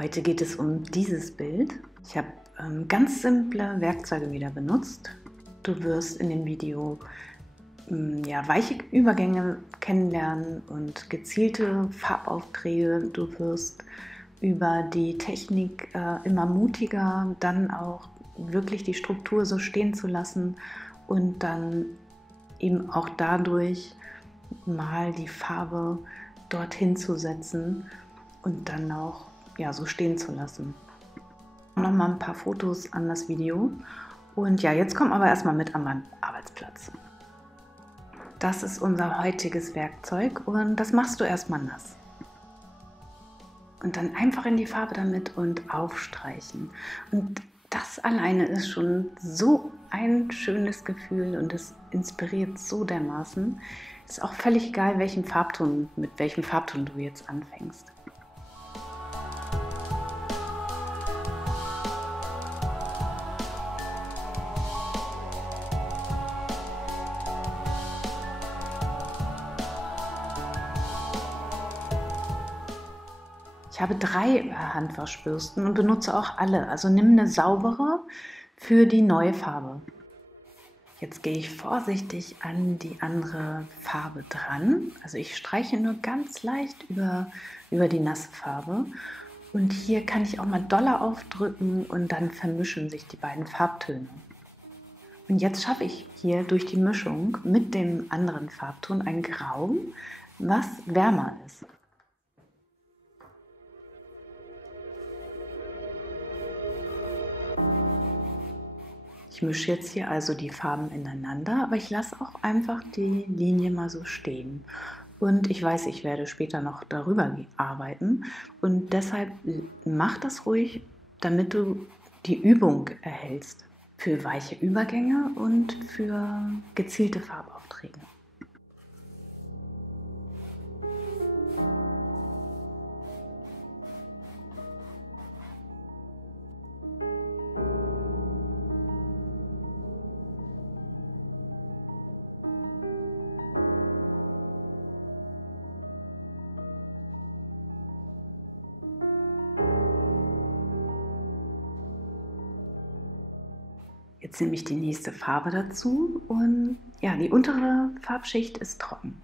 Heute geht es um dieses Bild. Ich habe ganz simple Werkzeuge wieder benutzt. Du wirst in dem Video weiche Übergänge kennenlernen und gezielte Farbaufträge. Du wirst über die Technik immer mutiger, dann auch wirklich die Struktur so stehen zu lassen und dann eben auch dadurch mal die Farbe dorthin zu setzen und dann auch so stehen zu lassen. Nochmal ein paar Fotos an das Video. Und ja, jetzt komm aber erstmal mit an meinen Arbeitsplatz. Das ist unser heutiges Werkzeug und das machst du erstmal nass. Und dann einfach in die Farbe damit und aufstreichen. Und das alleine ist schon so ein schönes Gefühl und es inspiriert so dermaßen. Ist auch völlig egal, mit welchem Farbton du jetzt anfängst. Ich habe 3 Handwaschbürsten und benutze auch alle. Also nimm eine saubere für die neue Farbe. Jetzt gehe ich vorsichtig an die andere Farbe dran. Also ich streiche nur ganz leicht über die nasse Farbe. Und hier kann ich auch mal doller aufdrücken und dann vermischen sich die beiden Farbtöne. Und jetzt schaffe ich hier durch die Mischung mit dem anderen Farbton ein Grau, was wärmer ist. Ich mische jetzt hier also die Farben ineinander, aber ich lasse auch einfach die Linie mal so stehen. Und ich weiß, ich werde später noch darüber arbeiten und deshalb mach das ruhig, damit du die Übung erhältst für weiche Übergänge und für gezielte Farbaufträge. Jetzt nehme ich die nächste Farbe dazu und ja, die untere Farbschicht ist trocken.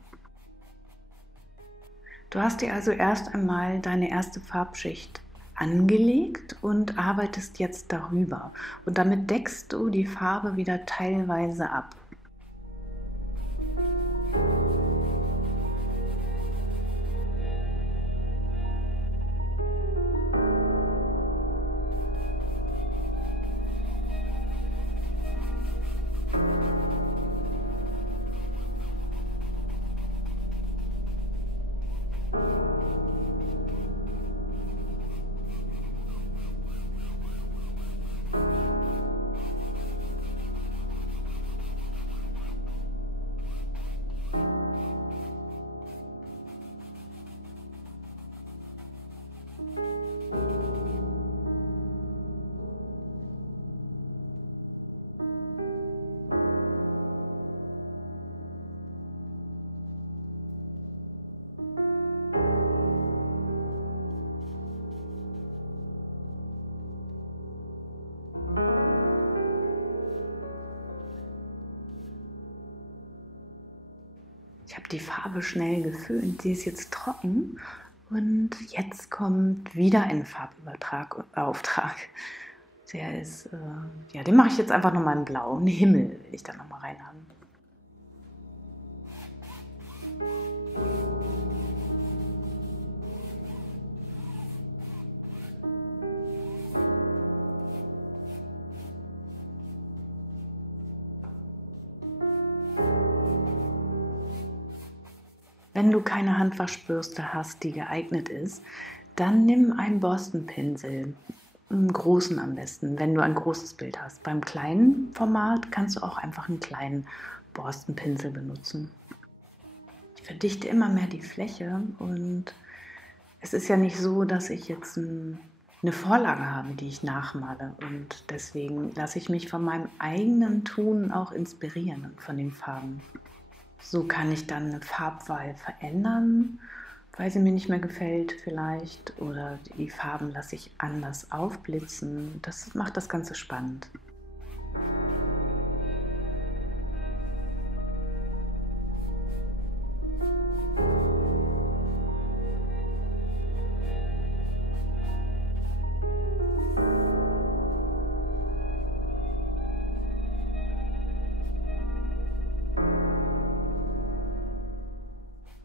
Du hast dir also erst einmal deine erste Farbschicht angelegt und arbeitest jetzt darüber. Und damit deckst du die Farbe wieder teilweise ab. Ich habe die Farbe schnell geföhnt, sie ist jetzt trocken und jetzt kommt wieder ein Auftrag. Der ist, den mache ich jetzt einfach nochmal in Blau, einen Himmel will ich da nochmal reinhaben. Wenn du keine Handwaschbürste hast, die geeignet ist, dann nimm einen Borstenpinsel, einen großen am besten, wenn du ein großes Bild hast. Beim kleinen Format kannst du auch einfach einen kleinen Borstenpinsel benutzen. Ich verdichte immer mehr die Fläche und es ist ja nicht so, dass ich jetzt eine Vorlage habe, die ich nachmale und deswegen lasse ich mich von meinem eigenen Tun auch inspirieren und von den Farben. So kann ich dann eine Farbwahl verändern, weil sie mir nicht mehr gefällt vielleicht, oder die Farben lasse ich anders aufblitzen. Das macht das Ganze spannend.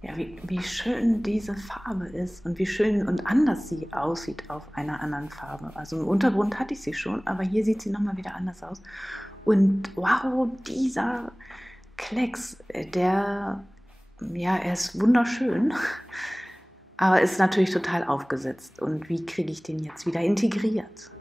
Ja, wie schön diese Farbe ist und wie schön und anders sie aussieht auf einer anderen Farbe. Also im Untergrund hatte ich sie schon, aber hier sieht sie nochmal wieder anders aus. Und wow, dieser Klecks, er ist wunderschön, aber ist natürlich total aufgesetzt. Und wie kriege ich den jetzt wieder integriert?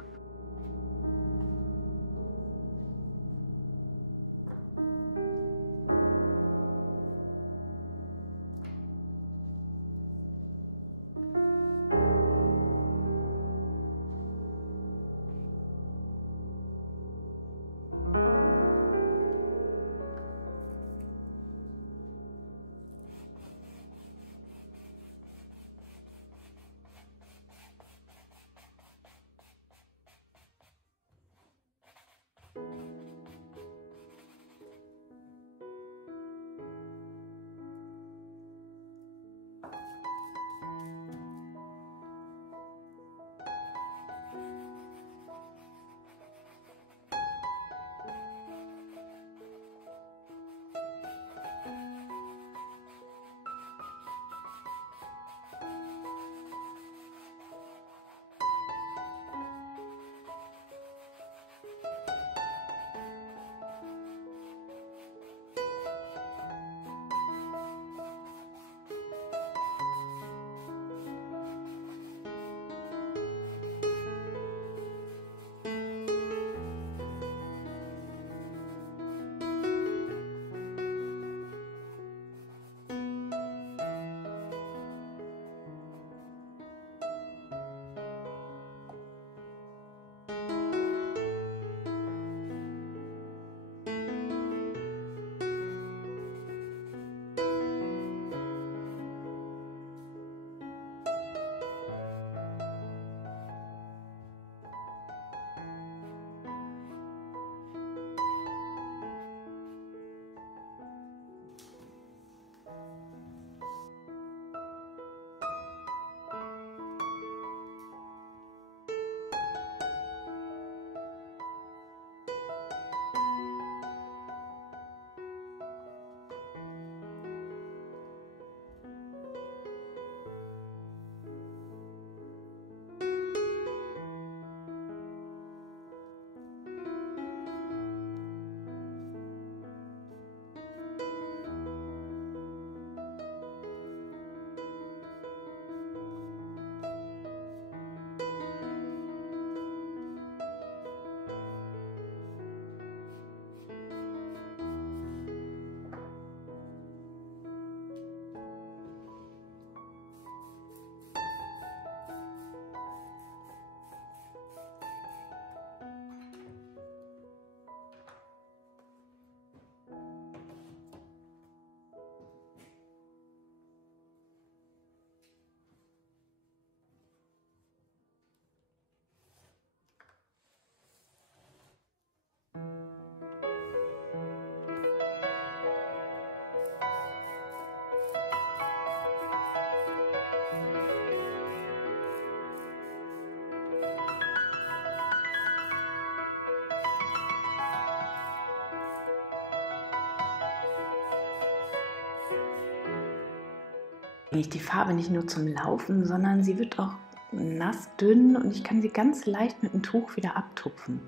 Die Farbe nicht nur zum Laufen, sondern sie wird auch nass, dünn und ich kann sie ganz leicht mit einem Tuch wieder abtupfen.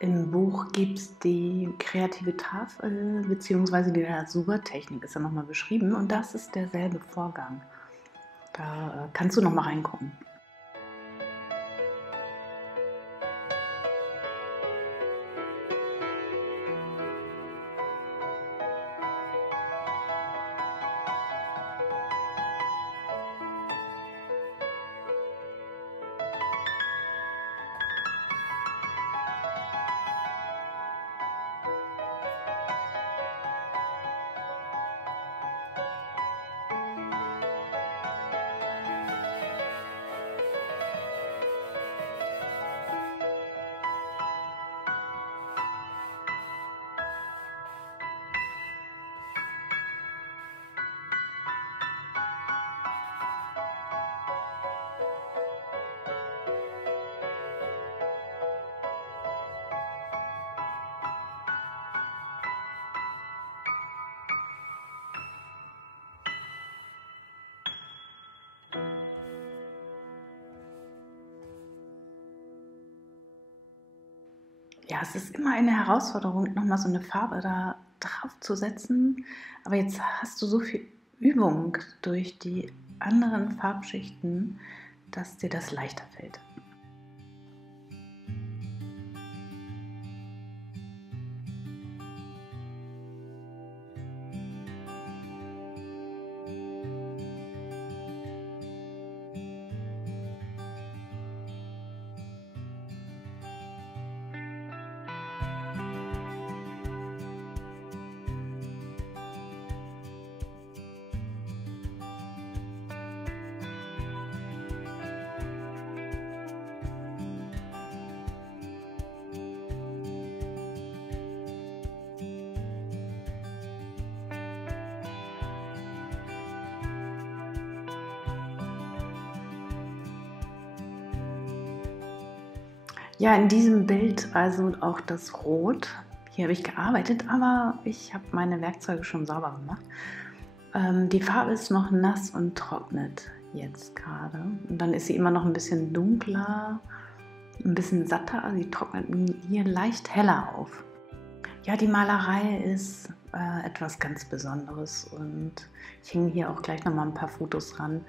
Im Buch gibt es die kreative Tafel bzw. die Lasurtechnik ist ja nochmal beschrieben und das ist derselbe Vorgang. Da kannst du nochmal reingucken. Ja, es ist immer eine Herausforderung, nochmal so eine Farbe da drauf zu setzen. Aber jetzt hast du so viel Übung durch die anderen Farbschichten, dass dir das leichter fällt. Ja, in diesem Bild also auch das Rot. Hier habe ich gearbeitet, aber ich habe meine Werkzeuge schon sauber gemacht. Die Farbe ist noch nass und trocknet jetzt gerade. Und dann ist sie immer noch ein bisschen dunkler, ein bisschen satter. Sie trocknet hier leicht heller auf. Ja, die Malerei ist etwas ganz Besonderes und ich hänge hier auch gleich nochmal ein paar Fotos ran.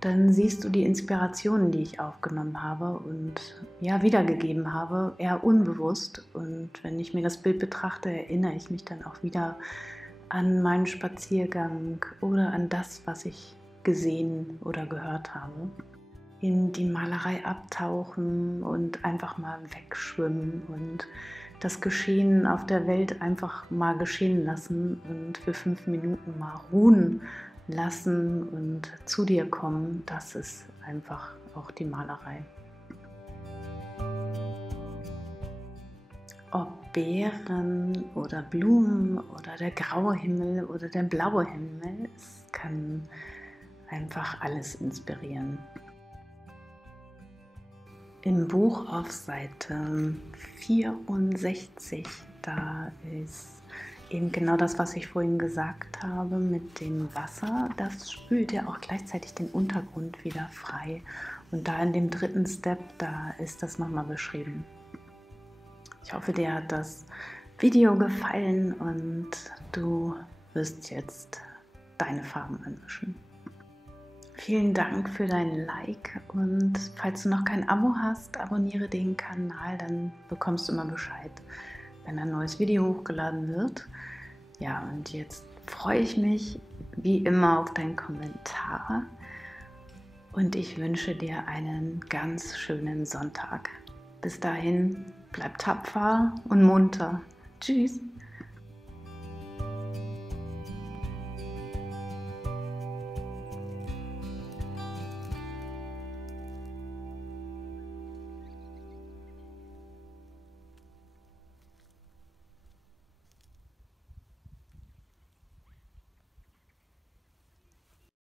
Dann siehst du die Inspirationen, die ich aufgenommen habe und ja, wiedergegeben habe, eher unbewusst. Und wenn ich mir das Bild betrachte, erinnere ich mich dann auch wieder an meinen Spaziergang oder an das, was ich gesehen oder gehört habe. In die Malerei abtauchen und einfach mal wegschwimmen und das Geschehen auf der Welt einfach mal geschehen lassen und für 5 Minuten mal ruhen lassen und zu dir kommen, das ist einfach auch die Malerei. Ob Beeren oder Blumen oder der graue Himmel oder der blaue Himmel, es kann einfach alles inspirieren. Im Buch auf Seite 64, da ist eben genau das, was ich vorhin gesagt habe mit dem Wasser. Das spült ja auch gleichzeitig den Untergrund wieder frei. Und da in dem 3. Step, da ist das nochmal beschrieben. Ich hoffe, dir hat das Video gefallen und du wirst jetzt deine Farben anmischen. Vielen Dank für dein Like und falls du noch kein Abo hast, abonniere den Kanal, dann bekommst du immer Bescheid, wenn ein neues Video hochgeladen wird. Ja, und jetzt freue ich mich wie immer auf deinen Kommentar und ich wünsche dir einen ganz schönen Sonntag. Bis dahin, bleib tapfer und munter. Tschüss!